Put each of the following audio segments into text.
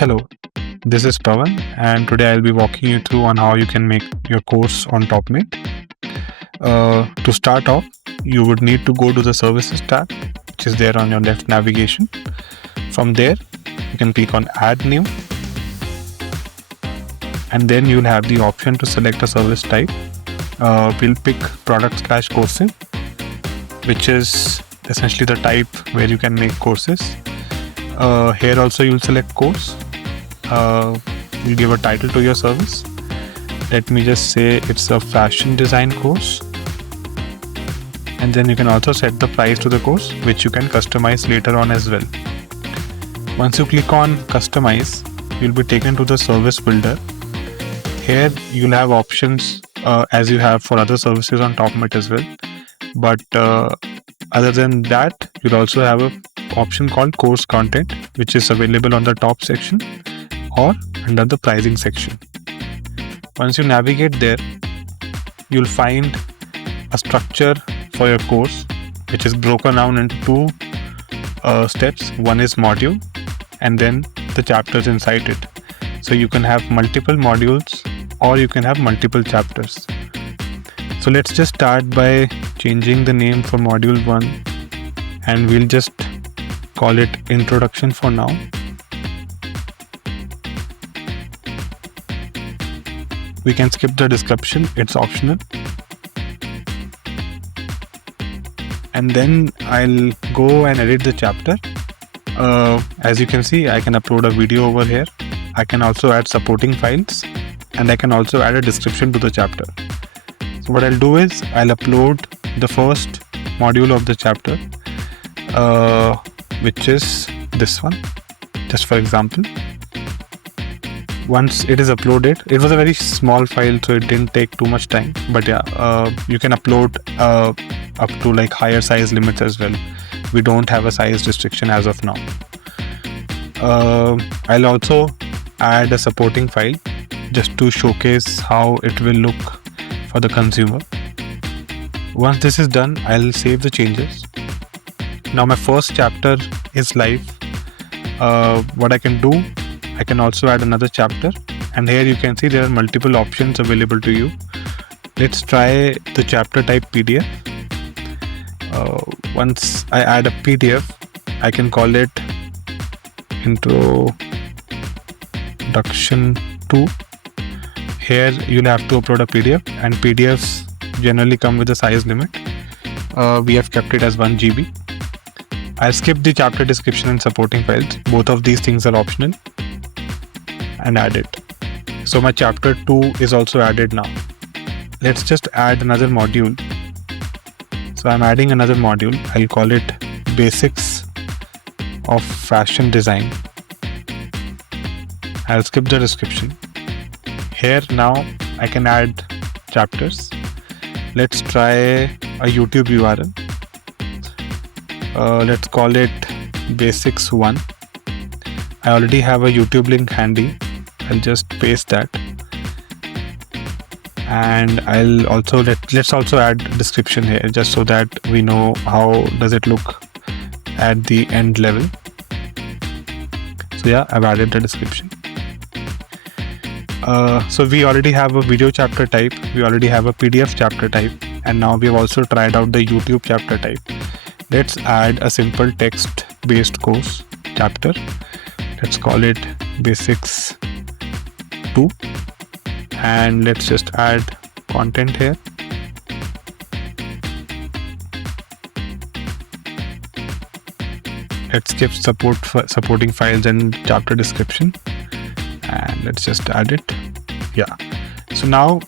Hello, this is Pawan, and today I'll be walking you through on how you can make your course on Topmate. To start off, you would need to go to the Services tab, which is there on your left navigation. From there, you can click on Add New, and then you'll have the option to select a service type. We'll pick product/coursing, which is essentially the type where you can make courses. Here also you'll select course. You'll give a title to your service. Let me just say it's a fashion design course. And then you can also set the price to the course, which you can customize later on as well. Once you click on customize, you'll be taken to the service builder. Here you'll have options as you have for other services on Topmate as well. But other than that, you'll also have an option called course content, which is available on the top section or under the pricing section. Once you navigate there, you'll find a structure for your course, which is broken down into two steps. One is module and then the chapters inside it. So you can have multiple modules or you can have multiple chapters. So let's just start by changing the name for module 1, and we'll just call it introduction for now. We can skip the description, it's optional. And then I'll go and edit the chapter. As you can see, I can upload a video over here. I can also add supporting files, and I can also add a description to the chapter. So what I'll do is I'll upload the first module of the chapter, which is this one, just for example. Once it is uploaded, it was a very small file, so it didn't take too much time. But yeah, you can upload up to like higher size limits as well. We don't have a size restriction as of now. I'll also add a supporting file just to showcase how it will look for the consumer. Once this is done, I'll save the changes. Now my first chapter is live. What I can do, I can also add another chapter, and here you can see there are multiple options available to you. Let's try the chapter type PDF. Once I add a PDF, I can call it Introduction 2. Here you'll have to upload a PDF, and PDFs generally come with a size limit. We have kept it as 1 GB. I'll skip the chapter description and supporting files. Both of these things are optional, and add it. So my chapter 2 is also added now. Let's just add another module. So I'm adding another module. I'll call it Basics of Fashion Design. I'll skip the description. Here now I can add chapters. Let's try a YouTube URL. Let's call it Basics 1. I already have a YouTube link handy. I'll just paste that, and I'll also let's also add description here, just so that we know how does it look at the end level. So yeah, I've added the description. So we already have a video chapter type, we already have a PDF chapter type, and now we have also tried out the YouTube chapter type. Let's add a simple text based course chapter. Let's call it Basics 2, and let's just add content here. Let's skip supporting files and chapter description, and let's just add it. Yeah. So now,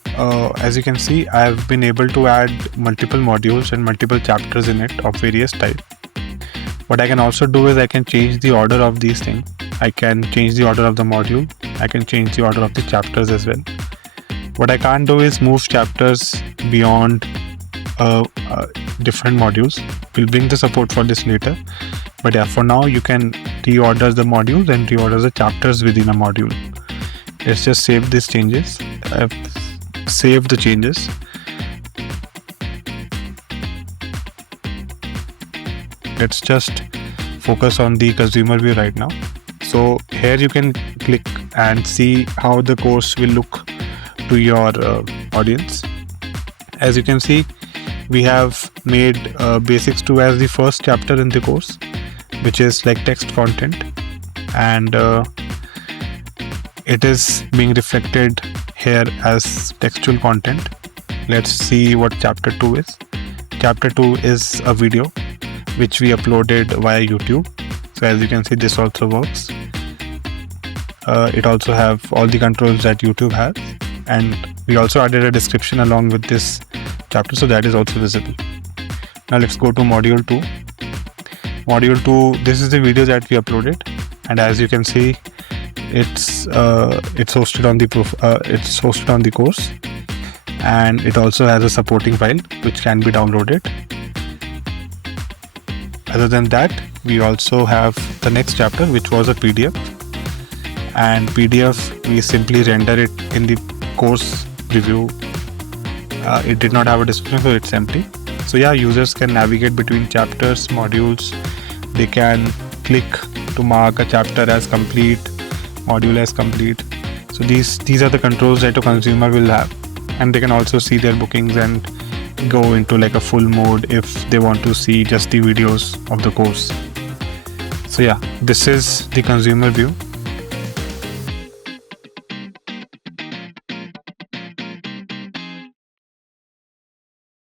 as you can see, I've been able to add multiple modules and multiple chapters in it of various types. What I can also do is I can change the order of these things. I can change the order of the module. I can change the order of the chapters as well. What I can't do is move chapters beyond different modules. We'll bring the support for this later. But yeah, for now you can reorder the modules and reorder the chapters within a module. Let's just save these changes. I've saved the changes. Let's just focus on the consumer view right now. So here you can click and see how the course will look to your audience. As you can see, we have made basics 2 as the first chapter in the course, which is like text content, and it is being reflected here as textual content. Let's see what chapter 2 is. Chapter 2 is a video which we uploaded via YouTube. So as you can see, this also works. It also have all the controls that YouTube has, and we also added a description along with this chapter, so that is also visible. Now let's go to module 2. Module 2, this is the video that we uploaded, and as you can see, it's hosted on the course, and it also has a supporting file which can be downloaded. Other than that, we also have the next chapter, which was a PDF, and PDF we simply render it in the course preview. It did not have a description, so it's empty. So yeah, users can navigate between chapters, modules. They can click to mark a chapter as complete, module as complete. So these are the controls that a consumer will have, and they can also see their bookings and go into like a full mode if they want to see just the videos of the course. So yeah, this is the consumer view.